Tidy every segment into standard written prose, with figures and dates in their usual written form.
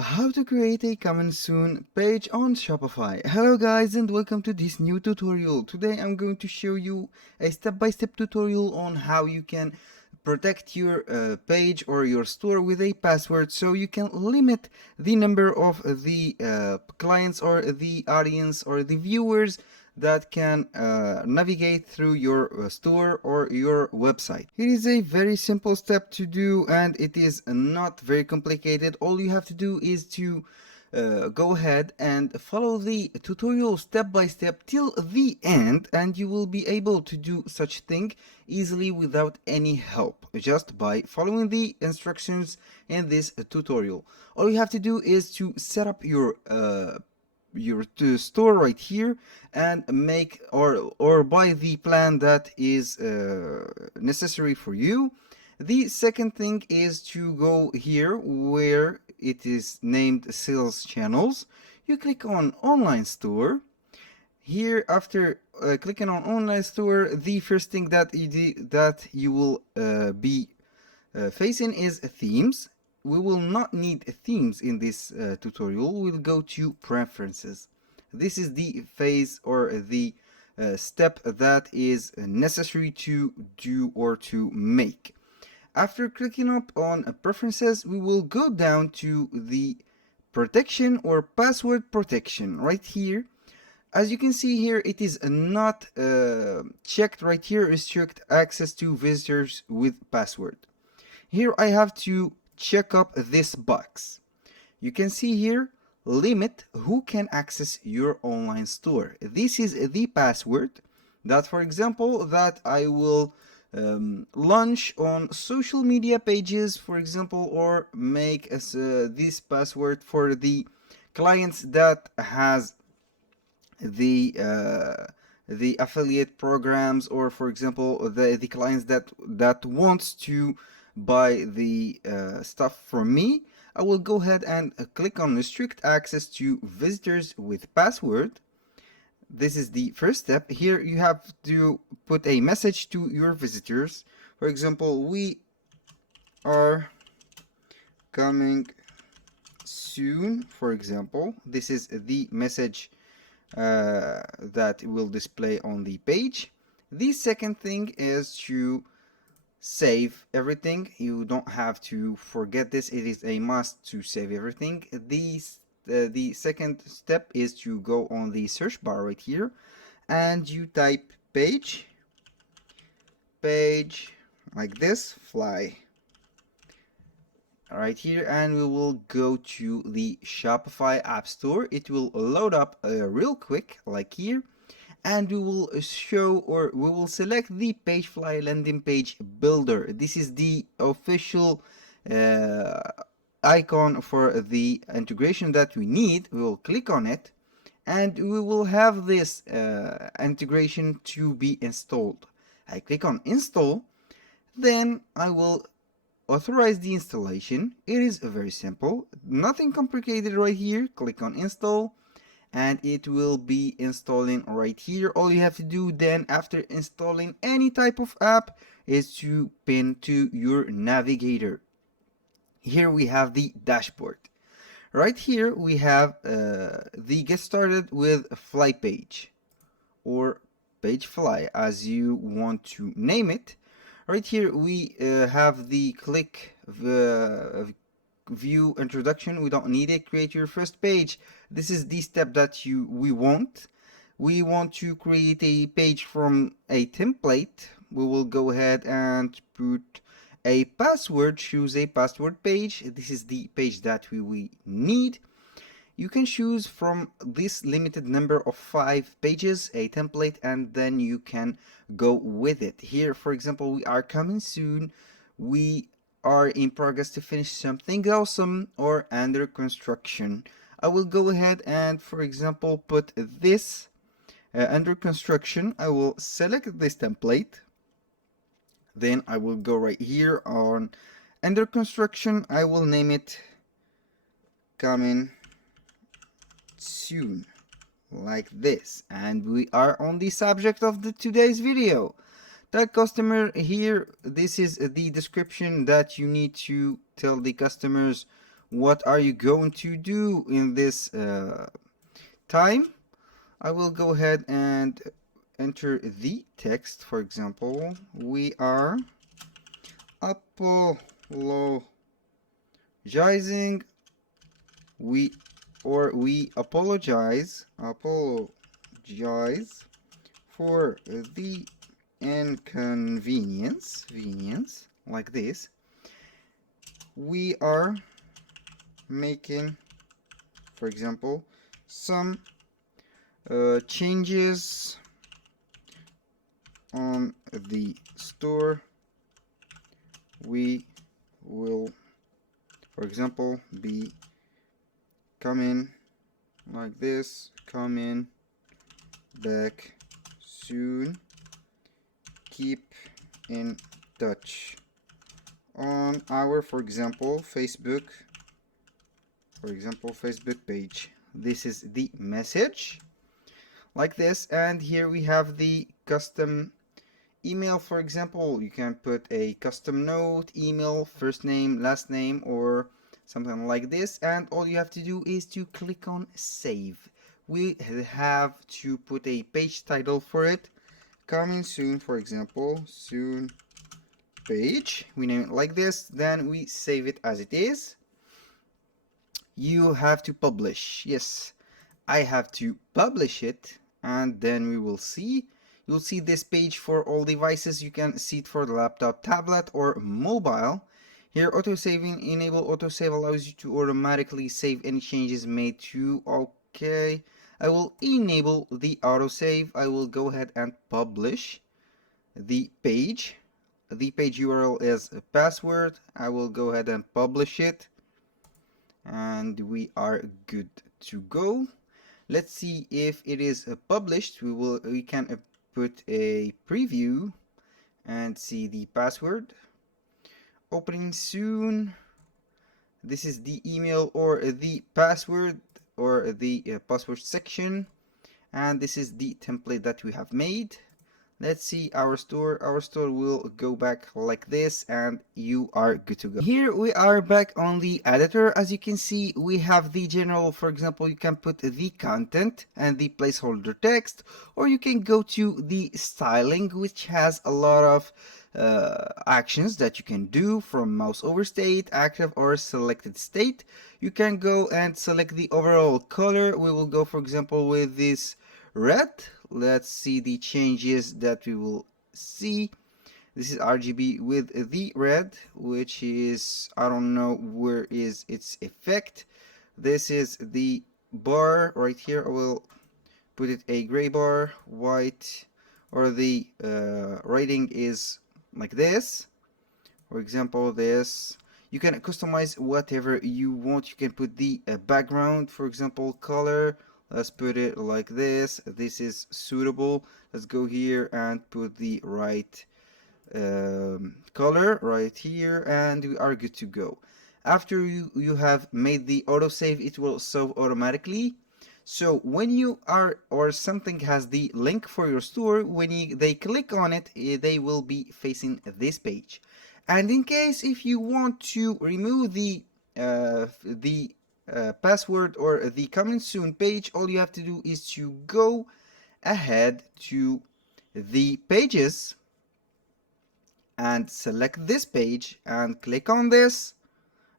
How to create a coming soon page on Shopify. Hello guys and welcome to this new tutorial. Today I'm going to show you a step-by-step tutorial on how you can protect your page or your store with a password so you can limit the number of the clients or the audience or the viewers that can navigate through your store or your website. It is a very simple step to do and it is not very complicated. All you have to do is to go ahead and follow the tutorial step by step till the end, and you will be able to do such thing easily without any help, just by following the instructions in this tutorial. All you have to do is to set up your store right here and make or buy the plan that is necessary for you. The second thing is to go here where it is named sales channels. You click on online store. Here, after clicking on online store, the first thing that you will be facing is themes. We will not need themes in this tutorial. We'll go to preferences. This is the phase or the step that is necessary to do or to make. After clicking up on preferences, we will go down to the protection or password protection right here. As you can see here, it is not checked right here, restrict access to visitors with password. Here I have to check up this box. You can see here, limit who can access your online store. This is the password that, for example, that I will launch on social media pages, for example, or make as this password for the clients that has the affiliate programs, or for example the clients that wants to buy the stuff from me. I will go ahead and click on restrict access to visitors with password. This is the first step. Here you have to put a message to your visitors. For example, we are coming soon, for example. This is the message that will display on the page. The second thing is to save everything. You don't have to forget this. It is a must to save everything. The second step is to go on the search bar right here and you type page like this, fly right here, and we will go to the Shopify App Store. It will load up real quick like here, and we will show, or we will select the Pagefly landing page builder. This is the official icon for the integration that we need. We will click on it and we will have this integration to be installed. I click on install, then I will authorize the installation. It is very simple, nothing complicated right here. Click on install and it will be installing right here. All you have to do then, after installing any type of app, is to pin to your navigator. Here we have the dashboard. Right here we have the get started with fly page, or page fly as you want to name it. Right here we have the click view introduction. We don't need it. Create your first page. This is the step that we want. We want to create a page from a template. We will go ahead and put a password, choose a password page. This is the page that we need. You can choose from this limited number of 5 pages, a template, and then you can go with it. Here, for example, we are coming soon. We are in progress to finish something awesome, or under construction. I will go ahead and, for example, put this under construction. I will select this template. Then I will go right here on under construction. I will name it coming soon, like this, and we are on the subject of today's video. Tag customer. Here, this is the description that you need to tell the customers What are you going to do in this time? I will go ahead and enter the text. For example, we are apologizing. We apologize for the inconvenience, like this. We are making, for example, some changes on the store. We will, for example, be coming like this, coming back soon. Keep in touch on our, for example, Facebook page. This is the message, like this. And here we have the custom email. For example, you can put a custom note, email, first name, last name, or something like this, and all you have to do is to click on save. We have to put a page title for it. Coming soon, for example, soon page. We name it like this, then we save it as it is. You have to publish. Yes, I have to publish it, and then we will see. You'll see this page for all devices. You can see it for the laptop, tablet, or mobile. Here, autosaving, enable autosave allows you to automatically save any changes made to. Okay, I will enable the autosave. I will go ahead and publish the page. The page URL is a password. I will go ahead and publish it, and we are good to go. Let's see if it is published. We can put a preview and see the password. Opening soon. This is the email or the password or the password section, and this is the template that we have made. Let's see our store. Our store will go back like this, and you are good to go. Here we are back on the editor. As you can see, we have the general. For example, you can put the content and the placeholder text, or you can go to the styling, which has a lot of actions that you can do, from mouse over state, active, or selected state. You can go and select the overall color. We will go, for example, with this red. Let's see the changes that we will see. This is RGB with the red, which is, I don't know where is its effect. This is the bar right here. I will put it a gray bar, white, or the writing is like this. For example, this. You can customize whatever you want. You can put the background, for example, color. Let's put it like this. This is suitable. Let's go here and put the right color right here, and we are good to go. After you have made the autosave, it will save automatically. So when you are, or something has the link for your store, when they click on it, they will be facing this page. And in case if you want to remove the password or the coming soon page, all you have to do is to go ahead to the pages and select this page and click on this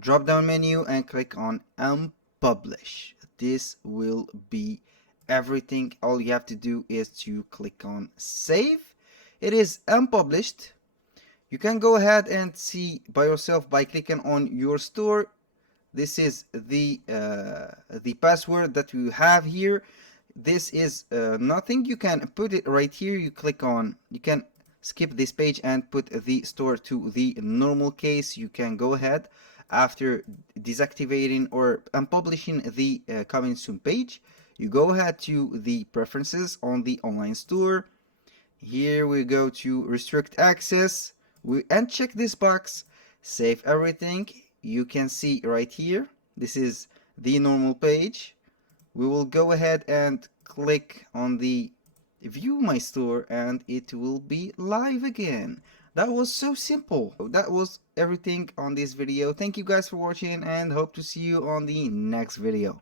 drop down menu and click on unpublish. This will be everything. All you have to do is to click on save. It is unpublished. You can go ahead and see by yourself by clicking on your store. This is the password that you have here. This is nothing. You can put it right here. You click on, you can skip this page and put the store to the normal case. You can go ahead after deactivating or unpublishing the coming soon page. You go ahead to the preferences on the online store. Here we go to restrict access. We uncheck this box, save everything. You can see right here, this is the normal page. We will go ahead and click on the view my store, and it will be live again. That was so simple. That was everything on this video. Thank you guys for watching and hope to see you on the next video.